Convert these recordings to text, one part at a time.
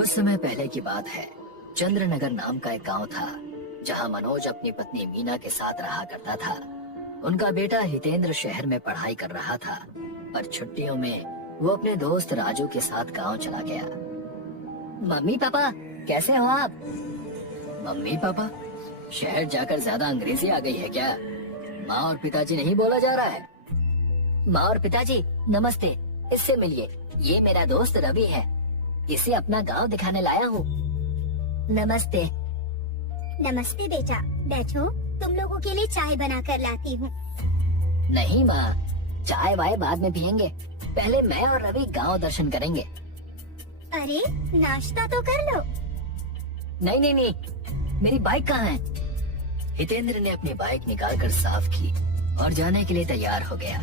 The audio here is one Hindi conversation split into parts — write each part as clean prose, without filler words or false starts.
कुछ समय पहले की बात है। चंद्रनगर नाम का एक गांव था जहां मनोज अपनी पत्नी मीना के साथ रहा करता था। उनका बेटा हितेंद्र शहर में पढ़ाई कर रहा था, पर छुट्टियों में वो अपने दोस्त राजू के साथ गांव चला गया। मम्मी पापा कैसे हो आप? Mummy papa? शहर जाकर ज्यादा अंग्रेजी आ गई है क्या? माँ और पिताजी नहीं बोला जा रहा है? माँ और पिताजी नमस्ते, इससे मिलिए, ये मेरा दोस्त रवि है, इसे अपना गांव दिखाने लाया हूँ। नमस्ते। नमस्ते बेटा, बैठो, तुम लोगों के लिए चाय बना कर लाती हूँ। नहीं माँ, चाय वाय बाद में पियेंगे, पहले मैं और रवि गांव दर्शन करेंगे। अरे नाश्ता तो कर लो। नहीं नहीं नहीं, मेरी बाइक कहाँ है? हितेंद्र ने अपनी बाइक निकालकर साफ की और जाने के लिए तैयार हो गया।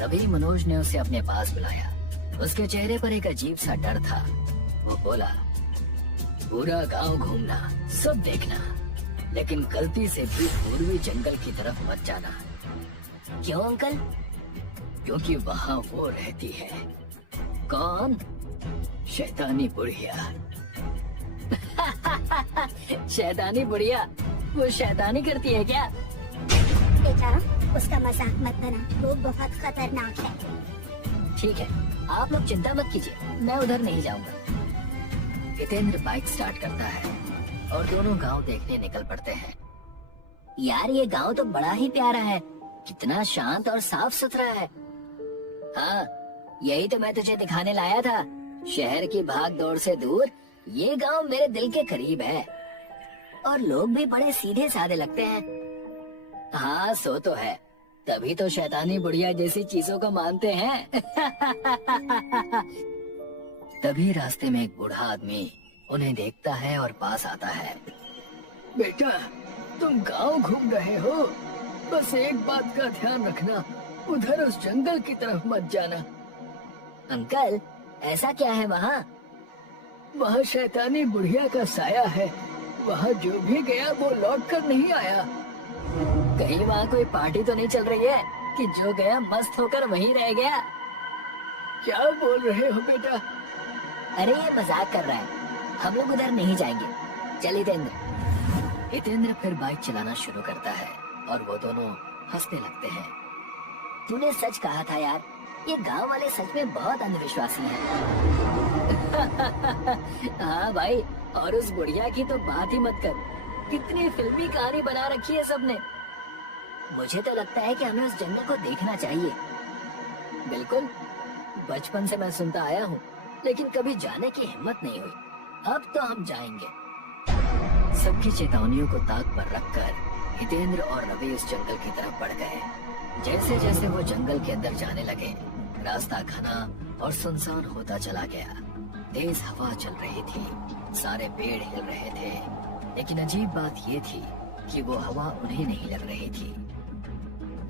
तभी मनोज ने उसे अपने पास बुलाया। उसके चेहरे पर एक अजीब सा डर था। वो बोला, पूरा गांव घूमना, सब देखना, लेकिन गलती से भी पूर्वी जंगल की तरफ मत जाना। क्यों अंकल? क्योंकि वहाँ वो रहती है। कौन? शैतानी बुढ़िया। शैतानी बुढ़िया? वो शैतानी करती है क्या? बेटा उसका मजाक मत बना, वो बहुत खतरनाक है। ठीक है, आप लोग चिंता मत कीजिए, मैं उधर नहीं जाऊंगा। हितेंद्र बाइक स्टार्ट करता है और दोनों गांव देखने निकल पड़ते हैं। यार ये गांव तो बड़ा ही प्यारा है, कितना शांत और साफ सुथरा है। हाँ, यही तो मैं तुझे दिखाने लाया था। शहर की भाग दौड़ से दूर ये गांव मेरे दिल के करीब है, और लोग भी बड़े सीधे साधे लगते हैं। हाँ सो तो है, तभी तो शैतानी बुढ़िया जैसी चीजों को मानते हैं। तभी रास्ते में एक बूढ़ा आदमी उन्हें देखता है और पास आता है। बेटा, तुम गांव घूम रहे हो, बस एक बात का ध्यान रखना, उधर उस जंगल की तरफ मत जाना। अंकल ऐसा क्या है वहाँ? वहाँ शैतानी बुढ़िया का साया है, वहाँ जो भी गया वो लौट कर नहीं आया। कहीं वहाँ कोई पार्टी तो नहीं चल रही है कि जो गया मस्त होकर वहीं रह गया? क्या बोल रहे हो बेटा? अरे ये मजाक कर रहा है, हम लोग उधर नहीं जाएंगे, चल हितेंद्र। हितेंद्र फिर बाइक चलाना शुरू करता है और वो दोनों हंसने लगते हैं। तूने सच कहा था यार, ये गांव वाले सच में बहुत अंधविश्वासी हैं। हाँ भाई, और उस बुढ़िया की तो बात ही मत कर, कितनी फिल्मी कहानी बना रखी है सबने। मुझे तो लगता है कि हमें उस जंगल को देखना चाहिए। बिल्कुल, बचपन से मैं सुनता आया हूँ, लेकिन कभी जाने की हिम्मत नहीं हुई। अब तो हम जाएंगे। सबकी चेतावनियों को ताक पर रखकर हितेंद्र और रवि उस जंगल की तरफ बढ़ गए। जैसे जैसे वो जंगल के अंदर जाने लगे, रास्ता घना और सुनसान होता चला गया। तेज हवा चल रही थी, सारे पेड़ हिल रहे थे, लेकिन अजीब बात ये थी कि वो हवा उन्हें नहीं लग रही थी।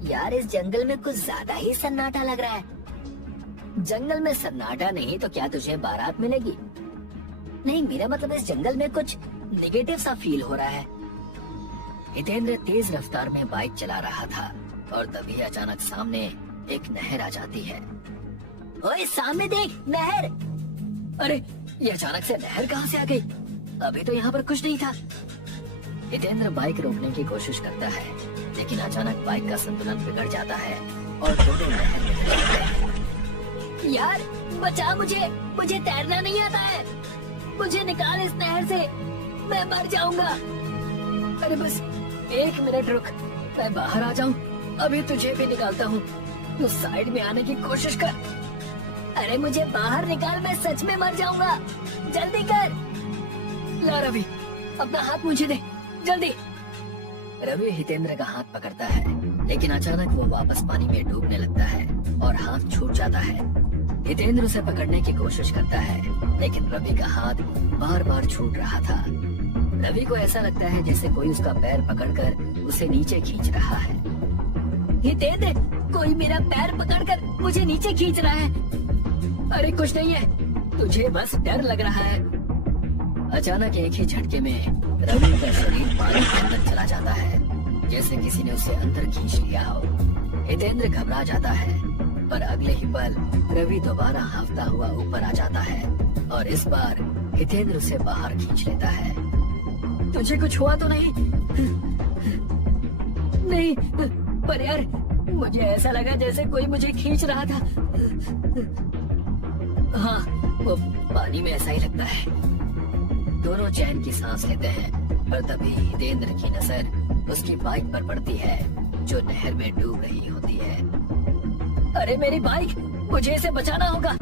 यार इस जंगल में कुछ ज्यादा ही सन्नाटा लग रहा है। जंगल में सन्नाटा नहीं तो क्या तुझे बारात मिलेगी? नहीं, मेरा मतलब इस जंगल में कुछ नेगेटिव सा फील हो रहा है। हितेंद्र तेज रफ्तार में बाइक चला रहा था और तभी अचानक सामने एक नहर आ जाती है। ओए सामने देख, नहर! अरे ये अचानक से नहर कहाँ से आ गई? अभी तो यहाँ पर कुछ नहीं था। हितेंद्र बाइक रोकने की कोशिश करता है, लेकिन अचानक बाइक का संतुलन बिगड़ जाता है और दोनों नहर में गिर जाते हैं। यार बचा मुझे तैरना नहीं आता है, मुझे निकाल इस नहर से, मैं मर जाऊंगा। अरे बस 1 मिनट रुक, मैं बाहर आ जाऊं, अभी तुझे भी निकालता हूँ। तू साइड में आने की कोशिश कर। अरे मुझे बाहर निकाल, मैं सच में मर जाऊंगा, जल्दी कर। ला रवि, अपना हाथ मुझे दे, जल्दी। रवि हितेंद्र का हाथ पकड़ता है, लेकिन अचानक वो वापस पानी में डूबने लगता है और हाथ छूट जाता है। हितेंद्र उसे पकड़ने की कोशिश करता है, लेकिन रवि का हाथ बार बार छूट रहा था। रवि को ऐसा लगता है जैसे कोई उसका पैर पकड़कर उसे नीचे खींच रहा है। हितेंद्र, कोई मेरा पैर पकड़कर मुझे नीचे खींच रहा है। अरे कुछ नहीं है, तुझे बस डर लग रहा है। अचानक एक ही झटके में रवि का शरीर पानी के अंदर चला जाता है, जैसे किसी ने उसे अंदर खींच लिया हो। हितेंद्र घबरा जाता है, पर अगले ही पल रवि दोबारा हाफता हुआ ऊपर आ जाता है और इस बार हितेंद्र उसे बाहर खींच लेता है। तुझे कुछ हुआ तो नहीं? नहीं, पर यार मुझे ऐसा लगा जैसे कोई मुझे खींच रहा था। हाँ, वो पानी में ऐसा ही लगता है। दोनों चैन की सांस लेते हैं, पर तभी हितेंद्र की नजर उसकी बाइक पर पड़ती है जो नहर में डूब रही होती है। अरे मेरी बाइक, मुझे इसे बचाना होगा।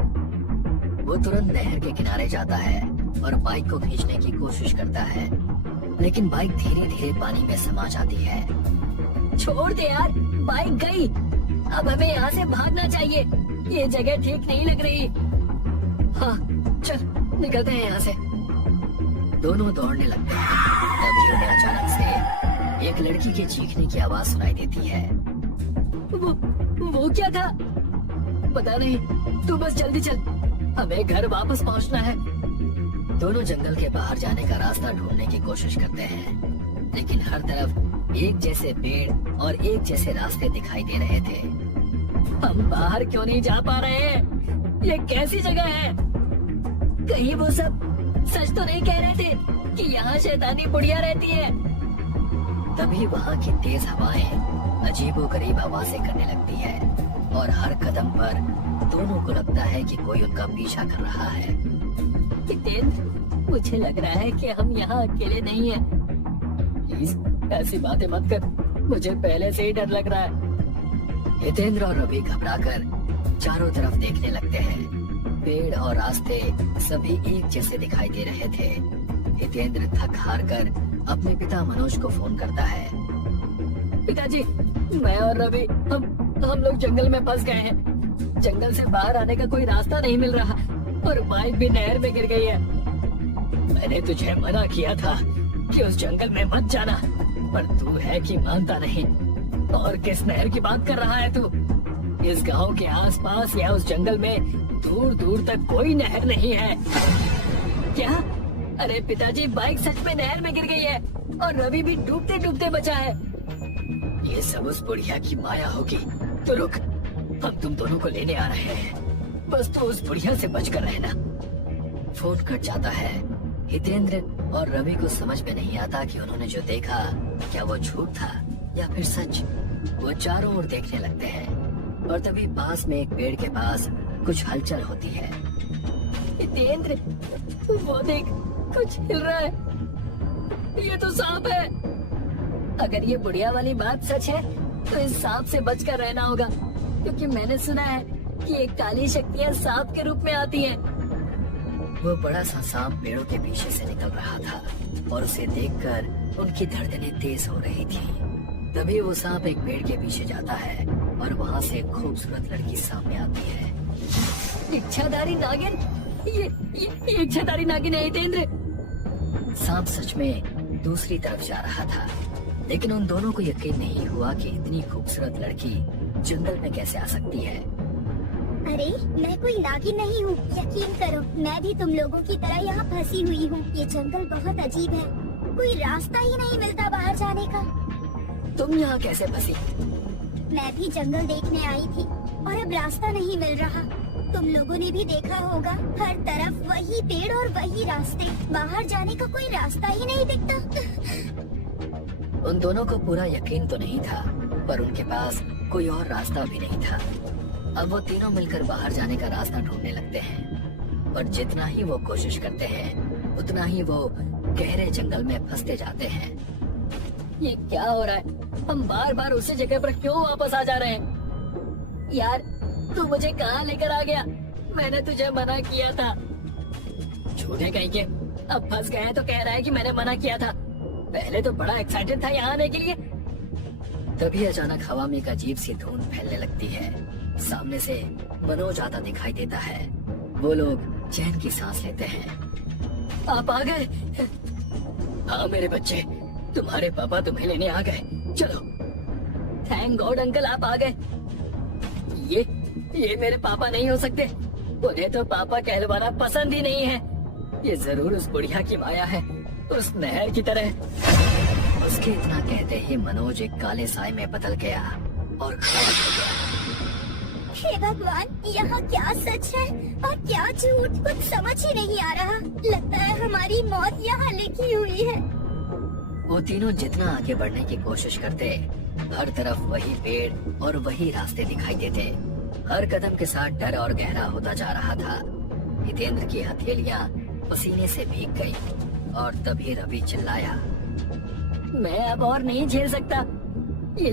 वो तुरंत नहर के किनारे जाता है और बाइक को खींचने की कोशिश करता है, लेकिन बाइक धीरे धीरे पानी में समा जाती है। छोड़ दे यार, बाइक गई। अब हमें यहाँ से भागना चाहिए, ये जगह ठीक नहीं लग रही। हाँ चल निकलते हैं यहाँ से। दोनों दौड़ने लगते हैं, तभी उन्हें अचानक से एक लड़की के चीखने की आवाज सुनाई देती है। वो क्या था? पता नहीं, तू बस जल्दी चल, हमें घर वापस पहुँचना है। दोनों जंगल के बाहर जाने का रास्ता ढूंढने की कोशिश करते हैं, लेकिन हर तरफ एक जैसे पेड़ और एक जैसे रास्ते दिखाई दे रहे थे। हम बाहर क्यों नहीं जा पा रहे हैं? ये कैसी जगह है? कहीं वो सब सच तो नहीं कह रहे थे कि यहाँ शैतानी बुढ़िया रहती है? तभी वहाँ की तेज हवाएं अजीबोगरीब आवाजें करने लगती है और हर कदम पर दोनों को लगता है कि कोई उनका पीछा कर रहा है। हितेंद्र, मुझे लग रहा है कि हम यहाँ अकेले नहीं हैं। प्लीज ऐसी बातें मत कर, मुझे पहले से ही डर लग रहा है। हितेंद्र और रवि घबराकर चारों तरफ देखने लगते हैं। पेड़ और रास्ते सभी एक जैसे दिखाई दे रहे थे। हितेंद्र थक हार कर अपने पिता मनोज को फोन करता है। पिताजी, मैं और रवि हम लोग जंगल में फंस गए हैं। जंगल से बाहर आने का कोई रास्ता नहीं मिल रहा और बाइक भी नहर में गिर गई है। मैंने तुझे मना किया था कि उस जंगल में मत जाना, पर तू है कि मानता नहीं। और किस नहर की बात कर रहा है तू? इस गांव के आसपास या उस जंगल में दूर दूर तक कोई नहर नहीं है। क्या? अरे पिताजी, बाइक सच में नहर में गिर गई है और रवि भी डूबते डूबते बचा है। ये सब उस बुढ़िया की माया होगी। तो रुक, हम तुम दोनों को लेने आ रहे हैं, बस तो उस बुढ़िया से बचकर रहना। फोन कट जाता है। हितेंद्र और रवि को समझ में नहीं आता कि उन्होंने जो देखा क्या वो झूठ था या फिर सच। वो चारों ओर देखने लगते हैं और तभी पास में एक पेड़ के पास कुछ हलचल होती है। हितेंद्र, वो देख, कुछ हिल रहा है। ये तो सांप है। अगर ये बुढ़िया वाली बात सच है तो इस सांप से बचकर रहना होगा, क्योंकि मैंने सुना है कि एक काली शक्तियाँ सांप के रूप में आती हैं। वो बड़ा सा सांप पेड़ों के पीछे से निकल रहा था और उसे देखकर उनकी धड़कनें तेज हो रही थी। तभी वो सांप एक पेड़ के पीछे जाता है और वहाँ से एक खूबसूरत लड़की सामने आती है। इच्छाधारी नागिन? ये इच्छाधारी नागिन है हितेंद्र। सांप सच में दूसरी तरफ जा रहा था, लेकिन उन दोनों को यकीन नहीं हुआ कि इतनी खूबसूरत लड़की जंगल में कैसे आ सकती है। अरे मैं कोई नागिन नहीं हूँ, यकीन करो, मैं भी तुम लोगों की तरह यहाँ फंसी हुई हूँ। ये जंगल बहुत अजीब है, कोई रास्ता ही नहीं मिलता बाहर जाने का। तुम यहाँ कैसे फंसी? मैं भी जंगल देखने आई थी और अब रास्ता नहीं मिल रहा। तुम लोगों ने भी देखा होगा, हर तरफ वही पेड़ और वही रास्ते, बाहर जाने का कोई रास्ता ही नहीं दिखता। उन दोनों को पूरा यकीन तो नहीं था, पर उनके पास कोई और रास्ता भी नहीं था। अब वो तीनों मिलकर बाहर जाने का रास्ता ढूंढने लगते हैं, पर जितना ही वो कोशिश करते हैं उतना ही वो गहरे जंगल में फंसते जाते हैं। ये क्या हो रहा है? हम बार बार उसी जगह पर क्यों वापस आ जा रहे हैं? यार, तू मुझे कहाँ लेकर आ गया? मैंने तुझे मना किया था। झूठे कहीं के, अब फंस गए तो कह रहा है कि मैंने मना किया था। पहले तो बड़ा एक्साइटेड था यहाँ आने के लिए। तभी अचानक हवा में एक अजीब सी धुंध फैलने लगती है। सामने से मनोज आता दिखाई देता है। वो लोग चैन की सांस लेते हैं। आप आ गए? हाँ मेरे बच्चे, तुम्हारे पापा तुम्हें लेने आ गए। चलो। थैंक गॉड अंकल, आप आ गए। ये मेरे पापा नहीं हो सकते। उन्हें तो पापा कहलवाना पसंद ही नहीं है। ये जरूर उस बुढ़िया की माया है, उस नहर की तरह। उसके इतना कहते ही मनोज एक काले साए में बदल गया और खड़ा हो गया। हे भगवान, यहाँ क्या सच है और क्या झूठ, कुछ समझ ही नहीं आ रहा। लगता है हमारी मौत यहाँ लिखी हुई है। वो तीनों जितना आगे बढ़ने की कोशिश करते, हर तरफ वही पेड़ और वही रास्ते दिखाई देते। हर कदम के साथ डर और गहरा होता जा रहा था। हितेंद्र की हथेलियां पसीने से भीग गई और तभी रवि चिल्लाया, मैं अब और नहीं झेल सकता। ये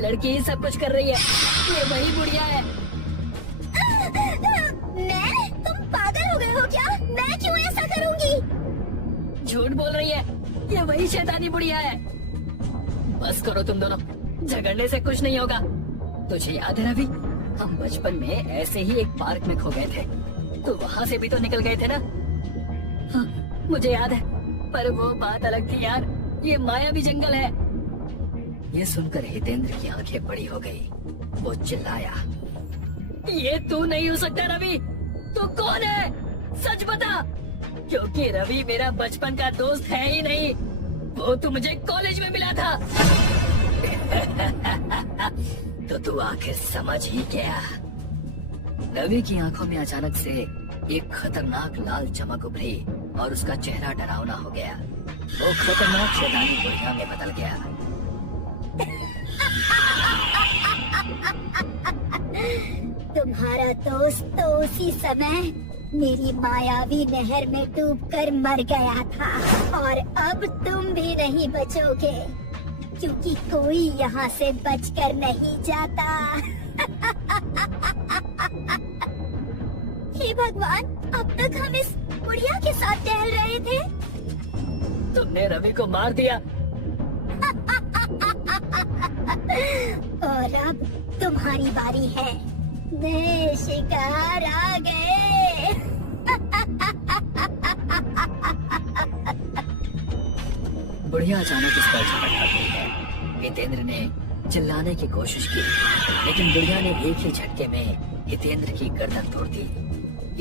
लड़की ही सब कुछ कर रही है। ये वही बुढ़िया है। मैं? तुम पागल हो गए हो क्या? मैं क्यों ऐसा करूँगी? झूठ बोल रही है, ये वही शैतानी बुढ़िया है। बस करो तुम दोनों, झगड़ने से कुछ नहीं होगा। तुझे याद है रवि, हम बचपन में ऐसे ही एक पार्क में खो गए थे, तो वहाँ से भी तो निकल गए थे ना? हाँ, मुझे याद है, पर वो बात अलग थी यार। ये मायावी जंगल है। ये सुनकर हितेंद्र की आंखें बड़ी हो गई। वो चिल्लाया, ये तू नहीं हो सकता रवि। तू कौन है? सच बता। क्योंकि रवि मेरा बचपन का दोस्त है ही नहीं, वो तू मुझे कॉलेज में मिला था। तो तू आखिर समझ ही गया। रवि की आंखों में अचानक से एक खतरनाक लाल चमक उभरी और उसका चेहरा डरावना हो गया। वो खतरनाक शैतानी बुढ़िया में बदल गया। तुम्हारा दोस्त तो उसी समय मेरी मायावी नहर में डूबकर मर गया था, और अब तुम भी नहीं बचोगे, क्योंकि कोई यहाँ से बचकर नहीं जाता। हे भगवान, अब तक हम इस बुढ़िया के साथ टहल रहे थे। तुमने रवि को मार दिया। और अब तुम्हारी बारी है। नए शिकार आ गए। बुढ़िया अचानक इस पर झपट पड़ती है। हितेंद्र ने चिल्लाने की कोशिश की, लेकिन बुढ़िया ने एक ही झटके में हितेंद्र की गर्दन तोड़ दी।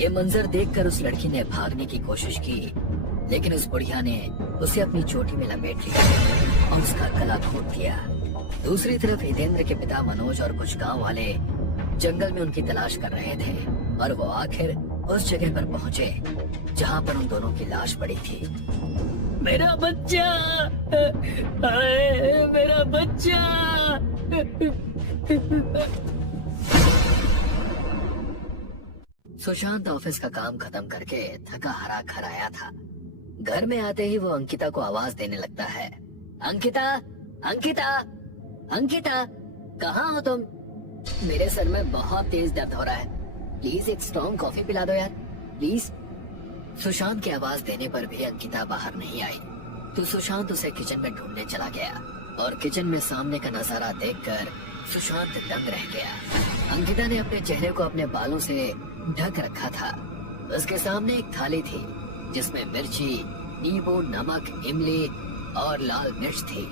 ये मंजर देखकर उस लड़की ने भागने की कोशिश की, लेकिन उस बुढ़िया ने उसे अपनी चोटी में लपेट लिया और उसका गला घोट दिया। दूसरी तरफ हितेंद्र के पिता मनोज और कुछ गांव वाले जंगल में उनकी तलाश कर रहे थे, और वो आखिर उस जगह पर पहुंचे जहां पर उन दोनों की लाश पड़ी थी। मेरा बच्चा, मेरा बच्चा। सुशांत ऑफिस का काम खत्म करके थका हारा घर आया था। घर में आते ही वो अंकिता को आवाज देने लगता है, अंकिता, अंकिता, अंकिता, कहाँ हो तुम? मेरे सर में बहुत तेज दर्द हो रहा है, प्लीज एक स्ट्रॉन्ग कॉफी पिला दो यार, प्लीज। सुशांत की आवाज देने पर भी अंकिता बाहर नहीं आई, तो सुशांत उसे किचन में ढूंढने चला गया, और किचन में सामने का नजारा देखकर सुशांत दंग रह गया। अंकिता ने अपने चेहरे को अपने बालों से ढक रखा था। उसके सामने एक थाली थी जिसमें मिर्ची, नींबू, नमक, इमली और लाल मिर्च थी,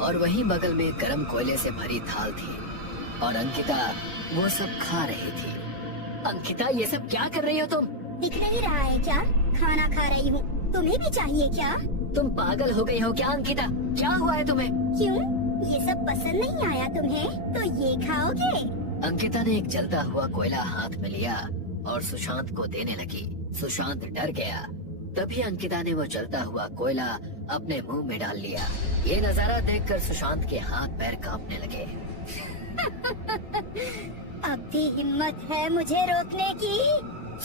और वहीं बगल में गर्म कोयले से भरी थाल थी, और अंकिता वो सब खा रही थी। अंकिता, ये सब क्या कर रही हो तुम? दिख नहीं रहा है क्या? खाना खा रही हूँ। तुम्हें भी चाहिए क्या? तुम पागल हो गई हो क्या अंकिता? क्या हुआ है तुम्हें? क्यों? ये सब पसंद नहीं आया तुम्हें? तो ये खाओगे? अंकिता ने एक जलता हुआ कोयला हाथ में लिया और सुशांत को देने लगी। सुशांत डर गया। तभी अंकिता ने वो जलता हुआ कोयला अपने मुंह में डाल लिया। ये नजारा देखकर सुशांत के हाथ पैर कांपने लगे। अब भी हिम्मत है मुझे रोकने की?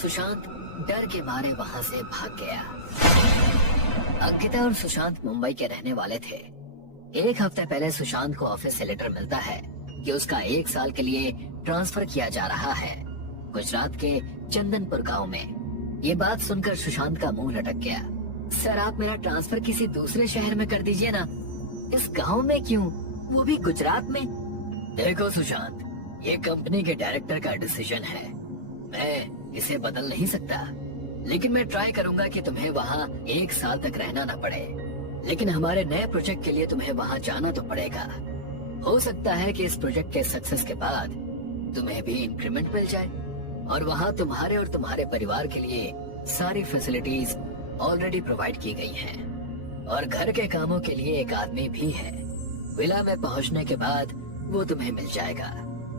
सुशांत डर के मारे वहाँ से भाग गया। अंकिता और सुशांत मुंबई के रहने वाले थे। एक हफ्ते पहले सुशांत को ऑफिस से लेटर मिलता है कि उसका 1 साल के लिए ट्रांसफर किया जा रहा है गुजरात के चंदनपुर गांव में। ये बात सुनकर सुशांत का मुंह लटक गया। सर, आप मेरा ट्रांसफर किसी दूसरे शहर में कर दीजिए ना। इस गांव में क्यों, वो भी गुजरात में? देखो सुशांत, ये कंपनी के डायरेक्टर का डिसीजन है, मैं इसे बदल नहीं सकता, लेकिन मैं ट्राई करूंगा कि तुम्हें वहाँ 1 साल तक रहना न पड़े। लेकिन हमारे नए प्रोजेक्ट के लिए तुम्हें वहाँ जाना तो पड़ेगा। हो सकता है कि इस प्रोजेक्ट के सक्सेस के बाद तुम्हें भी इंक्रीमेंट मिल जाए, और वहाँ तुम्हारे और तुम्हारे परिवार के लिए सारी फैसिलिटीज ऑलरेडी प्रोवाइड की गई हैं, और घर के कामों के लिए एक आदमी भी है। विला में पहुँचने के बाद वो तुम्हें मिल जाएगा।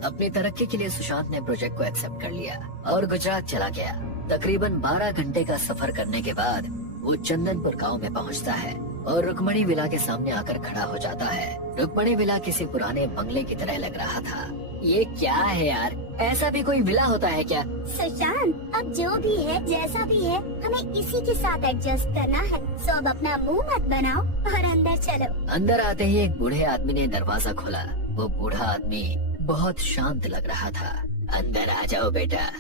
अपनी तरक्की के लिए सुशांत ने प्रोजेक्ट को एक्सेप्ट कर लिया और गुजरात चला गया। तकरीबन 12 घंटे का सफर करने के बाद वो चंदनपुर गांव में पहुंचता है और रुक्मणी विला के सामने आकर खड़ा हो जाता है। रुक्मणी विला किसी पुराने बंगले की तरह लग रहा था। ये क्या है यार, ऐसा भी कोई विला होता है क्या? सुशांत, अब जो भी है जैसा भी है हमें इसी के साथ एडजस्ट करना है। सो अब अपना मुंह मत बनाओ और अंदर चलो। अंदर आते ही एक बूढ़े आदमी ने दरवाजा खोला। वो बूढ़ा आदमी बहुत शांत लग रहा था। अंदर आ जाओ बेटा।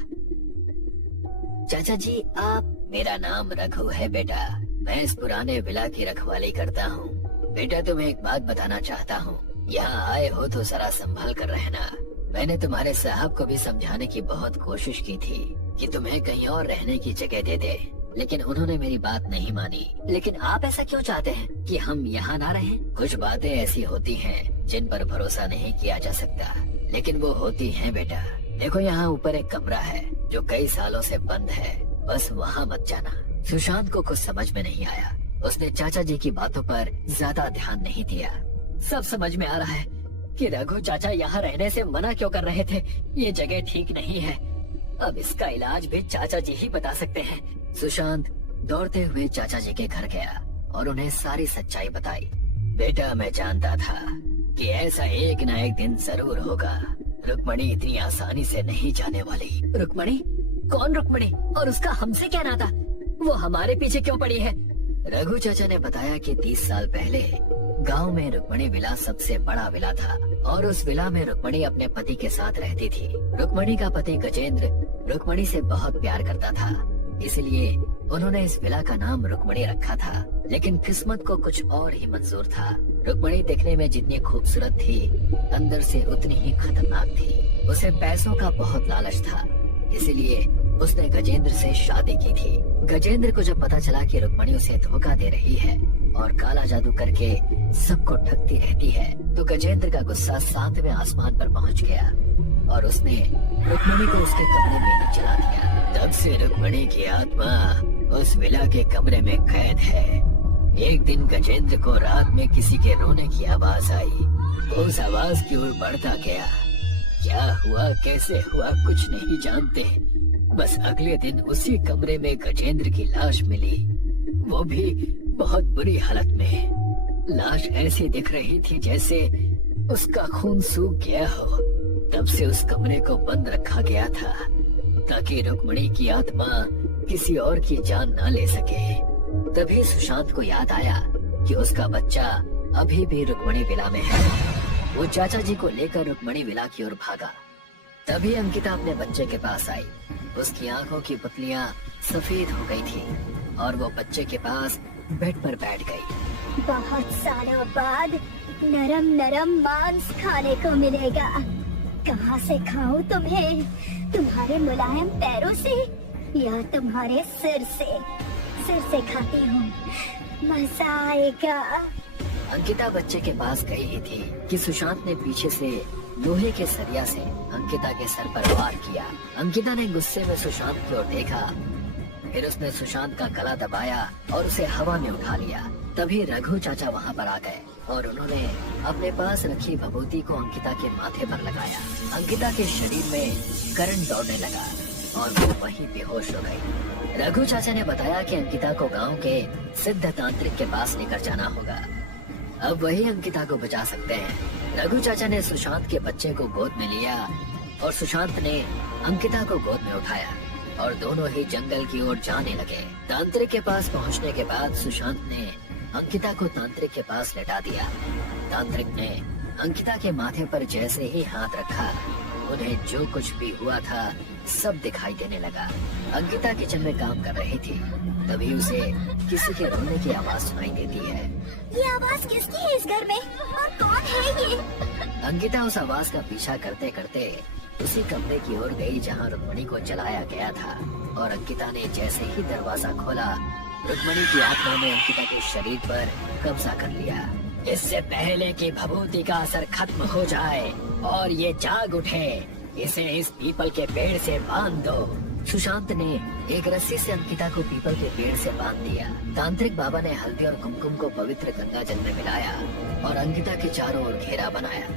चाचा जी आप? मेरा नाम रघु है बेटा, मैं इस पुराने विला की रखवाली करता हूँ। बेटा तुम्हें एक बात बताना चाहता हूँ, यहाँ आए हो तो जरा संभल कर रहना। मैंने तुम्हारे साहब को भी समझाने की बहुत कोशिश की थी कि तुम्हें कहीं और रहने की जगह दे दे, लेकिन उन्होंने मेरी बात नहीं मानी। लेकिन आप ऐसा क्यों चाहते हैं कि हम यहाँ ना रहें? कुछ बातें ऐसी होती हैं जिन पर भरोसा नहीं किया जा सकता, लेकिन वो होती हैं बेटा। देखो यहाँ ऊपर एक कमरा है जो कई सालों से बंद है, बस वहाँ मत जाना। सुशांत को कुछ समझ में नहीं आया। उसने चाचा जी की बातों पर ज्यादा ध्यान नहीं दिया। सब समझ में आ रहा है कि रघु चाचा यहाँ रहने से मना क्यों कर रहे थे। ये जगह ठीक नहीं है, अब इसका इलाज भी चाचा जी ही बता सकते हैं। सुशांत दौड़ते हुए चाचा जी के घर गया और उन्हें सारी सच्चाई बताई। बेटा मैं जानता था कि ऐसा एक न एक दिन जरूर होगा। रुक्मणी इतनी आसानी से नहीं जाने वाली। रुक्मणी? कौन रुक्मणी? और उसका हमसे क्या नाता? वो हमारे पीछे क्यों पड़ी है? रघु चाचा ने बताया कि 30 साल पहले गांव में रुक्मणी विला सबसे बड़ा विला था और उस विला में रुक्मणी अपने पति के साथ रहती थी। रुक्मणी का पति गजेंद्र रुक्मणी से बहुत प्यार करता था, इसलिए उन्होंने इस विला का नाम रुक्मणी रखा था। लेकिन किस्मत को कुछ और ही मंजूर था। रुक्मणी दिखने में जितनी खूबसूरत थी, अंदर से उतनी ही खतरनाक थी। उसे पैसों का बहुत लालच था, इसलिए उसने गजेंद्र से शादी की थी। गजेंद्र को जब पता चला कि रुक्मणी उसे धोखा दे रही है और काला जादू करके सबको ठगती रहती है, तो गजेंद्र का गुस्सा 7वें आसमान पर पहुंच गया और उसने रुक्मणी को उसके कमरे में ही जला दिया। तब से रुक्मणी की आत्मा उस विला के कमरे में कैद है। एक दिन गजेंद्र को रात में किसी के रोने की आवाज आई। उस आवाज की ओर बढ़ता गया। क्या हुआ, कैसे हुआ, कुछ नहीं जानते। बस अगले दिन उसी कमरे में गजेंद्र की लाश मिली, वो भी बहुत बुरी हालत में। लाश ऐसी दिख रही थी जैसे उसका खून सूख गया हो। तब से उस कमरे को बंद रखा गया था ताकि रुक्मणी की आत्मा किसी और की जान न ले सके। तभी सुशांत को याद आया कि उसका बच्चा अभी भी रुक्मणी विला में है। वो चाचा जी को लेकर रुक्मणी विला की ओर भागा। तभी अंकिता अपने बच्चे के पास आई। उसकी आंखों की पुतलियां सफेद हो गई थी और वो बच्चे के पास बेड पर बैठ गई। बहुत सालों बाद नरम नरम मांस खाने को मिलेगा। कहाँ से खाऊं तुम्हें? तुम्हारे मुलायम पैरों से या तुम्हारे सिर से खाती हूँ, मजा आएगा। अंकिता बच्चे के पास गई ही थी कि सुशांत ने पीछे से लोहे के सरिया से अंकिता के सर पर वार किया। अंकिता ने गुस्से में सुशांत की ओर देखा, फिर उसने सुशांत का गला दबाया और उसे हवा में उठा लिया। तभी रघु चाचा वहाँ पर आ गए और उन्होंने अपने पास रखी भभूति को अंकिता के माथे पर लगाया। अंकिता के शरीर में करंट दौड़ने लगा और वो वहीं बेहोश हो गई। रघु चाचा ने बताया कि अंकिता को गांव के सिद्ध तांत्रिक के पास लेकर जाना होगा, अब वही अंकिता को बचा सकते हैं। रघु चाचा ने सुशांत के बच्चे को गोद में लिया और सुशांत ने अंकिता को गोद में उठाया और दोनों ही जंगल की ओर जाने लगे। तांत्रिक के पास पहुंचने के बाद सुशांत ने अंकिता को तांत्रिक के पास लेटा दिया। तांत्रिक ने अंकिता के माथे पर जैसे ही हाथ रखा, उन्हें जो कुछ भी हुआ था सब दिखाई देने लगा। अंकिता किचन में काम कर रही थी, तभी उसे किसी के रोने की आवाज सुनाई देती है। ये आवाज किसकी है इस घर में और कौन है ये? अंकिता उस आवाज का पीछा करते करते उसी कमरे की ओर गई जहाँ रुक्मणी को जलाया गया था और अंकिता ने जैसे ही दरवाजा खोला, रुक्मणी की आत्मा ने अंकिता के शरीर पर कब्जा कर लिया। इससे पहले कि भभूति का असर खत्म हो जाए और ये जाग उठे, इसे इस पीपल के पेड़ से बांध दो। सुशांत ने एक रस्सी से अंकिता को पीपल के पेड़ से बांध दिया। तांत्रिक बाबा ने हल्दी और कुमकुम को पवित्र गंगा जल में मिलाया और अंकिता के चारों ओर घेरा बनाया।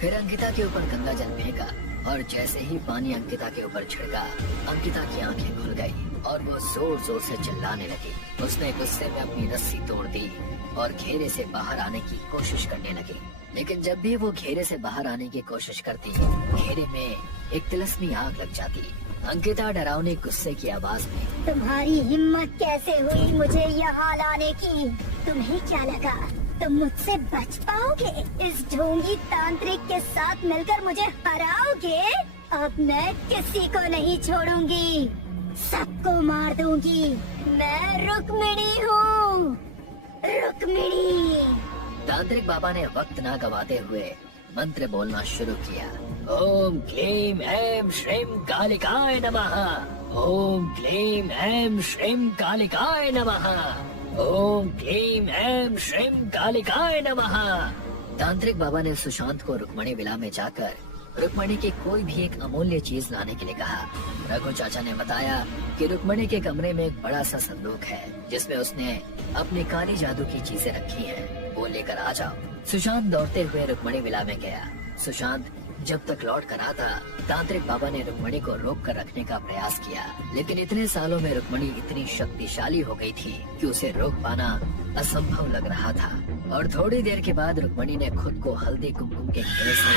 फिर अंकिता के ऊपर गंगा जल फेंका और जैसे ही पानी अंकिता के ऊपर छिड़का, अंकिता की आंखें खुल गई और वो जोर जोर से चिल्लाने लगी। उसने गुस्से में अपनी रस्सी तोड़ दी और घेरे से बाहर आने की कोशिश करने लगी। लेकिन जब भी वो घेरे से बाहर आने की कोशिश करती, घेरे में एक तिलस्मी आग लग जाती। अंकिता डरावनी गुस्से की आवाज में, तुम्हारी हिम्मत कैसे हुई मुझे यहाँ लाने की? तुम्हें क्या लगा तुम मुझसे बच पाओगे? इस ढोंगी तांत्रिक के साथ मिलकर मुझे हराओगे? अब मैं किसी को नहीं छोड़ूंगी, सबको मार दूंगी। मैं रुक्मिणी हूँ, रुक्मिणी। तांत्रिक बाबा ने वक्त ना गवाते हुए मंत्र बोलना शुरू किया। ओम क्लीम ऐं श्रीं कालिकाय नमः। ओम क्लीम ऐं श्रीं कालिकाय नमः। ओम क्लीम ऐं श्रीं कालिकाय नमः। तांत्रिक बाबा ने सुशांत को रुक्मणी विला में जाकर रुक्मणी की कोई भी एक अमूल्य चीज लाने के लिए कहा। रघु चाचा ने बताया कि रुक्मणी के कमरे में एक बड़ा सा संदूक है जिसमें उसने अपनी काली जादू की चीजें रखी हैं, वो लेकर आ जाओ। सुशांत दौड़ते हुए रुक्मणी विला में गया। सुशांत जब तक लौट कर आता, तांत्रिक बाबा ने रुक्मणी को रोक कर रखने का प्रयास किया, लेकिन इतने सालों में रुक्मणी इतनी शक्तिशाली हो गई थी कि उसे रोक पाना असंभव लग रहा था। और थोड़ी देर के बाद रुक्मणी ने खुद को हल्दी कुमकुम के घेरे से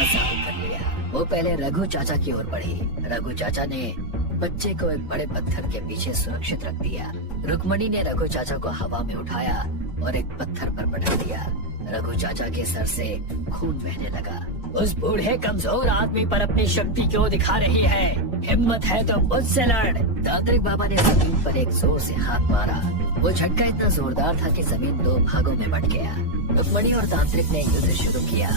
आजाद कर लिया। वो पहले रघु चाचा की ओर बढ़ी। रघु चाचा ने बच्चे को एक बड़े पत्थर के पीछे सुरक्षित रख दिया। रुक्मणी ने रघु चाचा को हवा में उठाया और एक पत्थर पर बैठा दिया। रघु चाचा के सर से खून बहने लगा। उस बूढ़े कमजोर आदमी पर अपनी शक्ति क्यों दिखा रही है? हिम्मत है तो मुझसे लड़। तांत्रिक बाबा ने जमीन पर एक जोर से हाथ मारा। वो झटका इतना जोरदार था कि जमीन दो भागों में बट गया। रुक्मणी और तांत्रिक ने युद्ध शुरू किया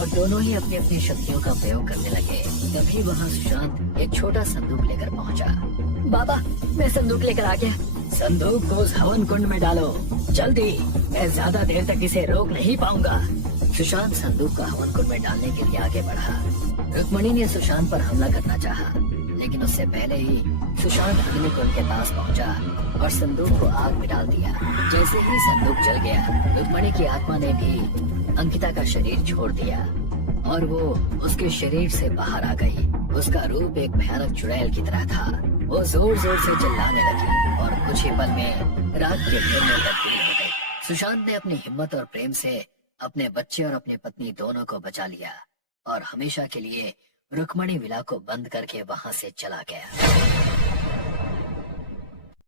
और दोनों ही अपनी अपनी शक्तियों का प्रयोग करने लगे। तभी वहाँ सुशांत एक छोटा संदूक लेकर पहुँचा। बाबा, मैं संदूक लेकर आ गया। संदूक को उस हवन कुंड में डालो, जल्दी। मैं ज्यादा देर तक इसे रोक नहीं पाऊंगा। सुशांत संदूक को हवन कुंड में डालने के लिए आगे बढ़ा। रुक्मणी ने सुशांत पर हमला करना चाहा, लेकिन उससे पहले ही सुशांत अग्निकुंड के पास पहुंचा और संदूक को आग में डाल दिया। जैसे ही संदूक जल गया, रुक्मणी की आत्मा ने भी अंकिता का शरीर छोड़ दिया और वो उसके शरीर से बाहर आ गई। उसका रूप एक भयानक चुड़ैल की तरह था। वो जोर जोर से चिल्लाने लगी और कुछ ही पल में रात के दिन में तब्दील हो गई। सुशांत ने अपनी हिम्मत और प्रेम से अपने बच्चे और अपनी पत्नी दोनों को बचा लिया और हमेशा के लिए रुक्मणी विला को बंद करके वहां से चला गया।